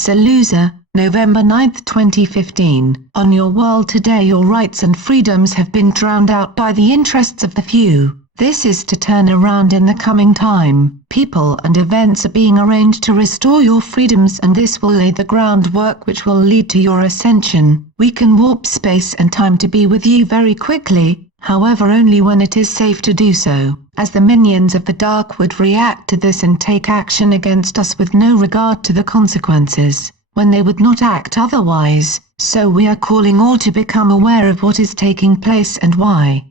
SaLuSa, November 9, 2015. On your world today, your rights and freedoms have been drowned out by the interests of the few. This is to turn around in the coming time. People and events are being arranged to restore your freedoms, and this will lay the groundwork which will lead to your ascension. We can warp space and time to be with you very quickly, however only when it is safe to do so, as the minions of the dark would react to this and take action against us with no regard to the consequences, when they would not act otherwise. So we are calling all to become aware of what is taking place and why.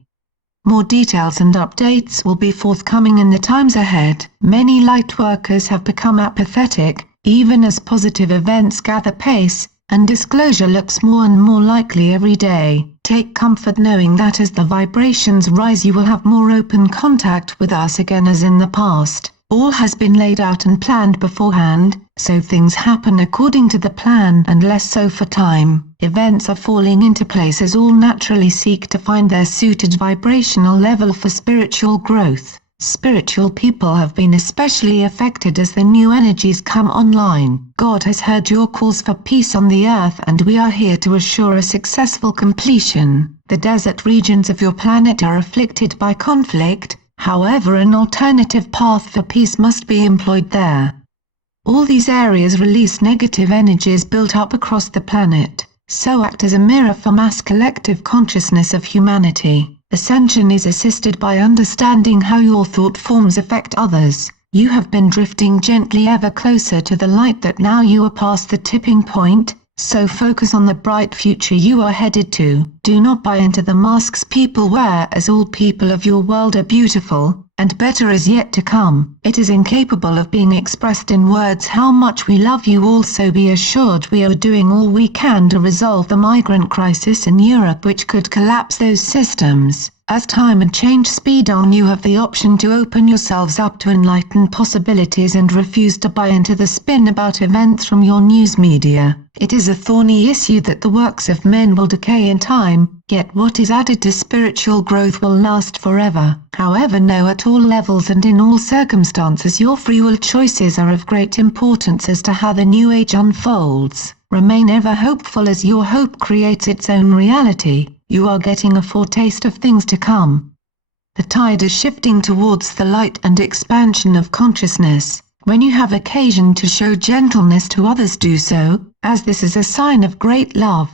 More details and updates will be forthcoming in the times ahead. Many lightworkers have become apathetic, even as positive events gather pace, and disclosure looks more and more likely every day. Take comfort knowing that as the vibrations rise you will have more open contact with us again as in the past. All has been laid out and planned beforehand, so things happen according to the plan and less so for time. Events are falling into place as all naturally seek to find their suited vibrational level for spiritual growth. Spiritual people have been especially affected as the new energies come online. God has heard your calls for peace on the earth, and we are here to assure a successful completion. The desert regions of your planet are afflicted by conflict, however an alternative path for peace must be employed there. All these areas release negative energies built up across the planet, so act as a mirror for mass collective consciousness of humanity. Ascension is assisted by understanding how your thought forms affect others. You have been drifting gently ever closer to the light, that now you are past the tipping point, so focus on the bright future you are headed to. Do not buy into the masks people wear, as all people of your world are beautiful, and better is yet to come. It is incapable of being expressed in words how much we love you all, so be assured we are doing all we can to resolve the migrant crisis in Europe, which could collapse those systems. As time and change speed on, you have the option to open yourselves up to enlightened possibilities and refuse to buy into the spin about events from your news media. It is a thorny issue that the works of men will decay in time, yet what is added to spiritual growth will last forever. However, know at all levels and in all circumstances your free will choices are of great importance as to how the new age unfolds. Remain ever hopeful, as your hope creates its own reality. You are getting a foretaste of things to come. The tide is shifting towards the light and expansion of consciousness. When you have occasion to show gentleness to others, do so, as this is a sign of great love.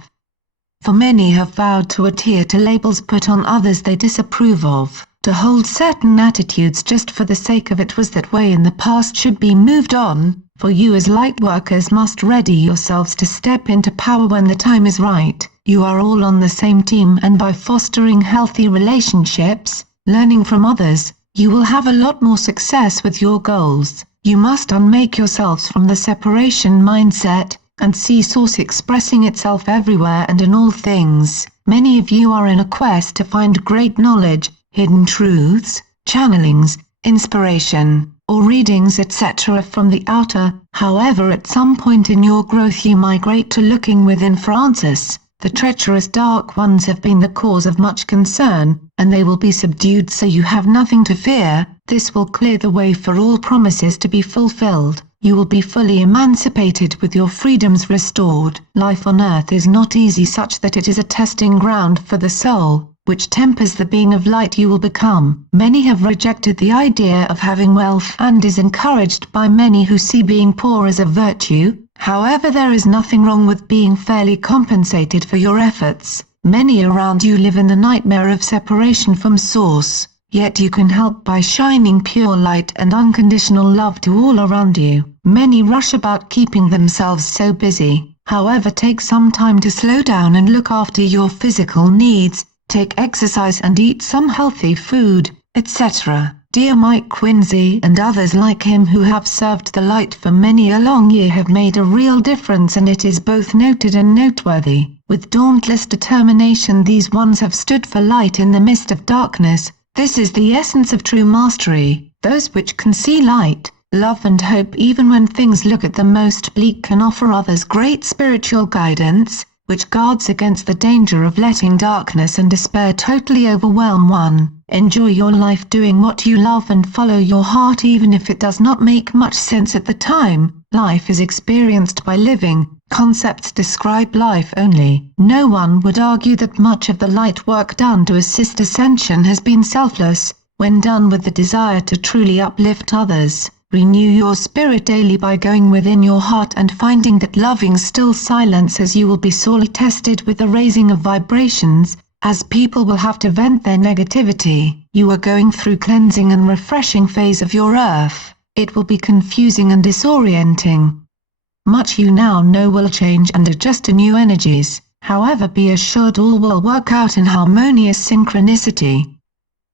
For many have vowed to adhere to labels put on others they disapprove of. To hold certain attitudes just for the sake of it was that way in the past, should be moved on, for you as lightworkers must ready yourselves to step into power when the time is right. You are all on the same team, and by fostering healthy relationships, learning from others, you will have a lot more success with your goals. You must unmake yourselves from the separation mindset, and see Source expressing itself everywhere and in all things. Many of you are in a quest to find great knowledge, hidden truths, channelings, inspiration, or readings etc. from the outer. However, at some point in your growth you migrate to looking within. For answers. The treacherous dark ones have been the cause of much concern, and they will be subdued, so you have nothing to fear. This will clear the way for all promises to be fulfilled. You will be fully emancipated with your freedoms restored. Life on earth is not easy, such that it is a testing ground for the soul, which tempers the being of light you will become. Many have rejected the idea of having wealth, and is encouraged by many who see being poor as a virtue. However, there is nothing wrong with being fairly compensated for your efforts. Many around you live in the nightmare of separation from Source, yet you can help by shining pure light and unconditional love to all around you. Many rush about keeping themselves so busy. However, take some time to slow down and look after your physical needs, take exercise and eat some healthy food, etc. Dear Mike Quincy and others like him who have served the light for many a long year have made a real difference, and it is both noted and noteworthy. With dauntless determination these ones have stood for light in the midst of darkness. This is the essence of true mastery. Those which can see light, love and hope even when things look at the most bleak can offer others great spiritual guidance, which guards against the danger of letting darkness and despair totally overwhelm one. Enjoy your life doing what you love and follow your heart even if it does not make much sense at the time. Life is experienced by living, concepts describe life only. No one would argue that much of the light work done to assist ascension has been selfless, when done with the desire to truly uplift others. Renew your spirit daily by going within your heart and finding that loving still silences you will be sorely tested with the raising of vibrations, as people will have to vent their negativity. You are going through cleansing and refreshing phase of your earth. It will be confusing and disorienting. Much you now know will change and adjust to new energies, however be assured all will work out in harmonious synchronicity.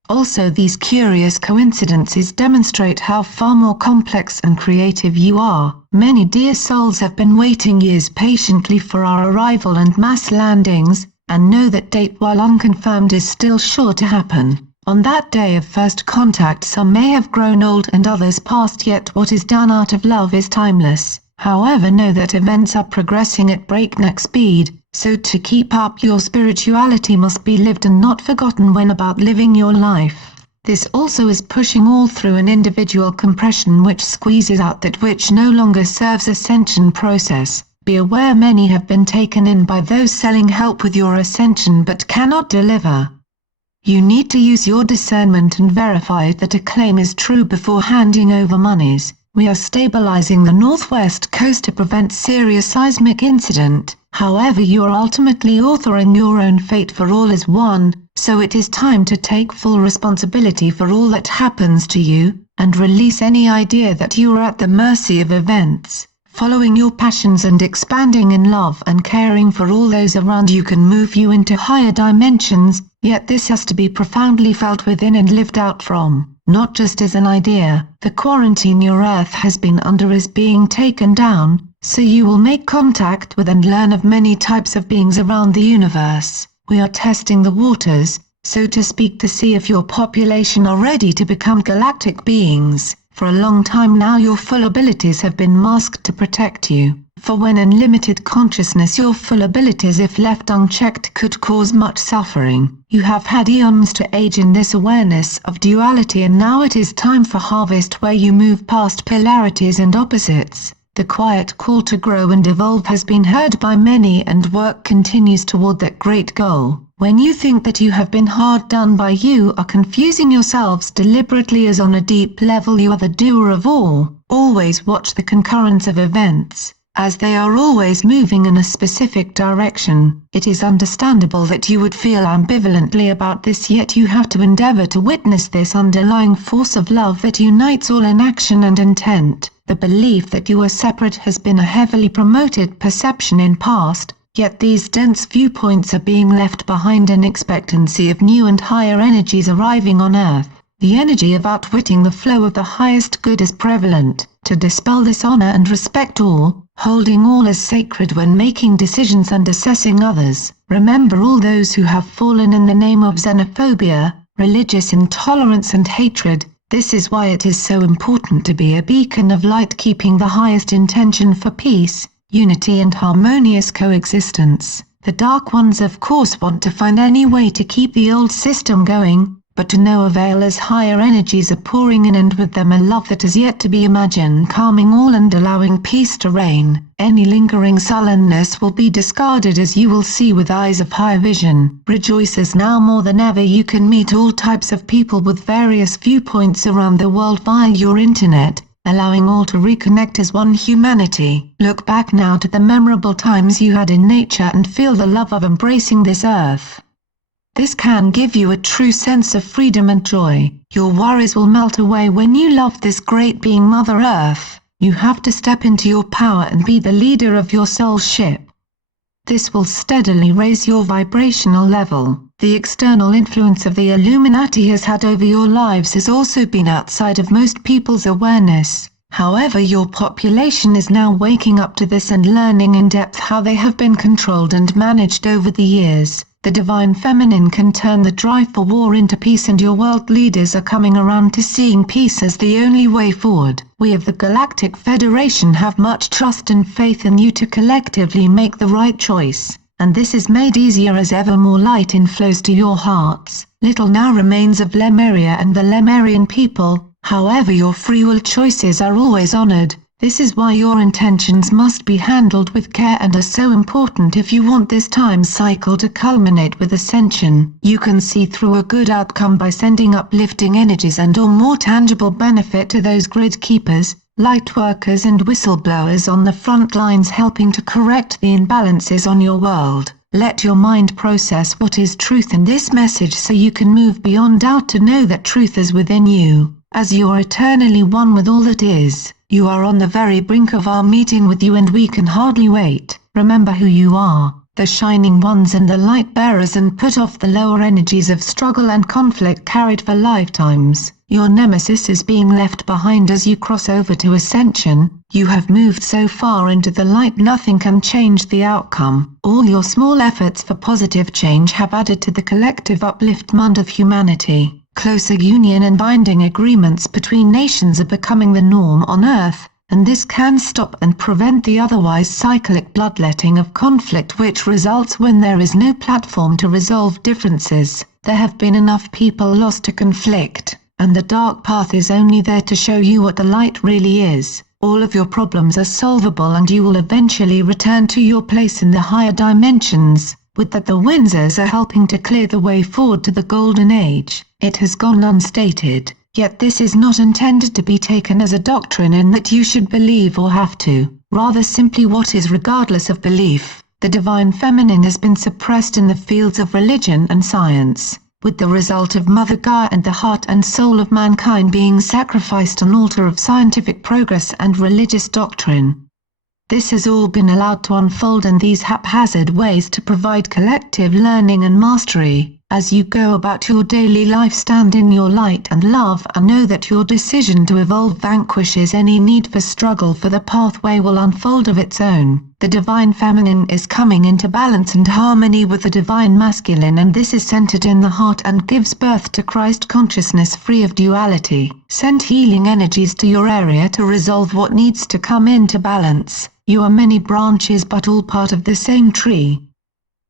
Also these curious coincidences demonstrate how far more complex and creative you are. Many dear souls have been waiting years patiently for our arrival and mass landings, and know that date while unconfirmed is still sure to happen. On that day of first contact some may have grown old and others past, yet what is done out of love is timeless. However know that events are progressing at breakneck speed, so to keep up your spirituality must be lived and not forgotten when about living your life. This also is pushing all through an individual compression which squeezes out that which no longer serves ascension process. Be aware many have been taken in by those selling help with your ascension but cannot deliver. You need to use your discernment and verify that a claim is true before handing over monies. We are stabilizing the northwest coast to prevent serious seismic incident, however you are ultimately authoring your own fate, for all is one, so it is time to take full responsibility for all that happens to you, and release any idea that you are at the mercy of events. Following your passions and expanding in love and caring for all those around you can move you into higher dimensions, yet this has to be profoundly felt within and lived out from, not just as an idea. The quarantine your earth has been under is being taken down, so you will make contact with and learn of many types of beings around the universe. We are testing the waters, so to speak, to see if your population are ready to become galactic beings. For a long time now your full abilities have been masked to protect you, for when in limited consciousness your full abilities if left unchecked could cause much suffering. You have had eons to age in this awareness of duality, and now it is time for harvest where you move past polarities and opposites. The quiet call to grow and evolve has been heard by many and work continues toward that great goal. When you think that you have been hard done by, you are confusing yourselves deliberately, as on a deep level you are the doer of all. Always watch the concurrence of events, as they are always moving in a specific direction. It is understandable that you would feel ambivalently about this, yet you have to endeavor to witness this underlying force of love that unites all in action and intent. The belief that you are separate has been a heavily promoted perception in past, yet these dense viewpoints are being left behind in expectancy of new and higher energies arriving on Earth. The energy of outwitting the flow of the highest good is prevalent. To dispel this, honor and respect all, holding all as sacred when making decisions and assessing others. Remember all those who have fallen in the name of xenophobia, religious intolerance and hatred. This is why it is so important to be a beacon of light, keeping the highest intention for peace, unity and harmonious coexistence. The dark ones of course want to find any way to keep the old system going, but to no avail, as higher energies are pouring in and with them a love that is yet to be imagined, calming all and allowing peace to reign. Any lingering sullenness will be discarded, as you will see with eyes of higher vision. Rejoice, as now more than ever you can meet all types of people with various viewpoints around the world via your internet, allowing all to reconnect as one humanity. Look back now to the memorable times you had in nature and feel the love of embracing this earth. This can give you a true sense of freedom and joy. Your worries will melt away when you love this great being, Mother Earth. You have to step into your power and be the leader of your soul ship. This will steadily raise your vibrational level. The external influence of the Illuminati has had over your lives has also been outside of most people's awareness. However, your population is now waking up to this and learning in depth how they have been controlled and managed over the years. The divine feminine can turn the drive for war into peace, and your world leaders are coming around to seeing peace as the only way forward. We of the Galactic Federation have much trust and faith in you to collectively make the right choice, and this is made easier as ever more light inflows to your hearts. Little now remains of Lemuria and the Lemurian people, however your free will choices are always honored. This is why your intentions must be handled with care and are so important if you want this time cycle to culminate with ascension. You can see through a good outcome by sending uplifting energies and/or more tangible benefit to those grid keepers, light workers and whistleblowers on the front lines helping to correct the imbalances on your world. Let your mind process what is truth in this message so you can move beyond doubt to know that truth is within you. As you are eternally one with all that is, you are on the very brink of our meeting with you and we can hardly wait. Remember who you are, the shining ones and the light bearers, and put off the lower energies of struggle and conflict carried for lifetimes. Your nemesis is being left behind as you cross over to ascension. You have moved so far into the light nothing can change the outcome. All your small efforts for positive change have added to the collective upliftment of humanity. Closer union and binding agreements between nations are becoming the norm on Earth, and this can stop and prevent the otherwise cyclic bloodletting of conflict which results when there is no platform to resolve differences. There have been enough people lost to conflict, and the dark path is only there to show you what the light really is. All of your problems are solvable and you will eventually return to your place in the higher dimensions. With that, the Windsors are helping to clear the way forward to the Golden Age. It has gone unstated, yet this is not intended to be taken as a doctrine in that you should believe or have to, rather simply what is regardless of belief. The divine feminine has been suppressed in the fields of religion and science, with the result of Mother Gaia and the heart and soul of mankind being sacrificed on altar of scientific progress and religious doctrine. This has all been allowed to unfold in these haphazard ways to provide collective learning and mastery. As you go about your daily life, stand in your light and love and know that your decision to evolve vanquishes any need for struggle, for the pathway will unfold of its own. The divine feminine is coming into balance and harmony with the divine masculine, and this is centered in the heart and gives birth to Christ consciousness free of duality. Send healing energies to your area to resolve what needs to come into balance. You are many branches but all part of the same tree.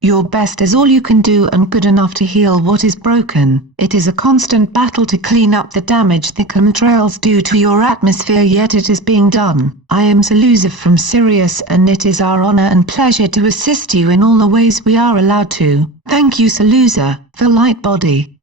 Your best is all you can do and good enough to heal what is broken. It is a constant battle to clean up the damage the chemtrails do to your atmosphere, yet it is being done. I am SaLuSa from Sirius, and it is our honor and pleasure to assist you in all the ways we are allowed to. Thank you SaLuSa, for light body.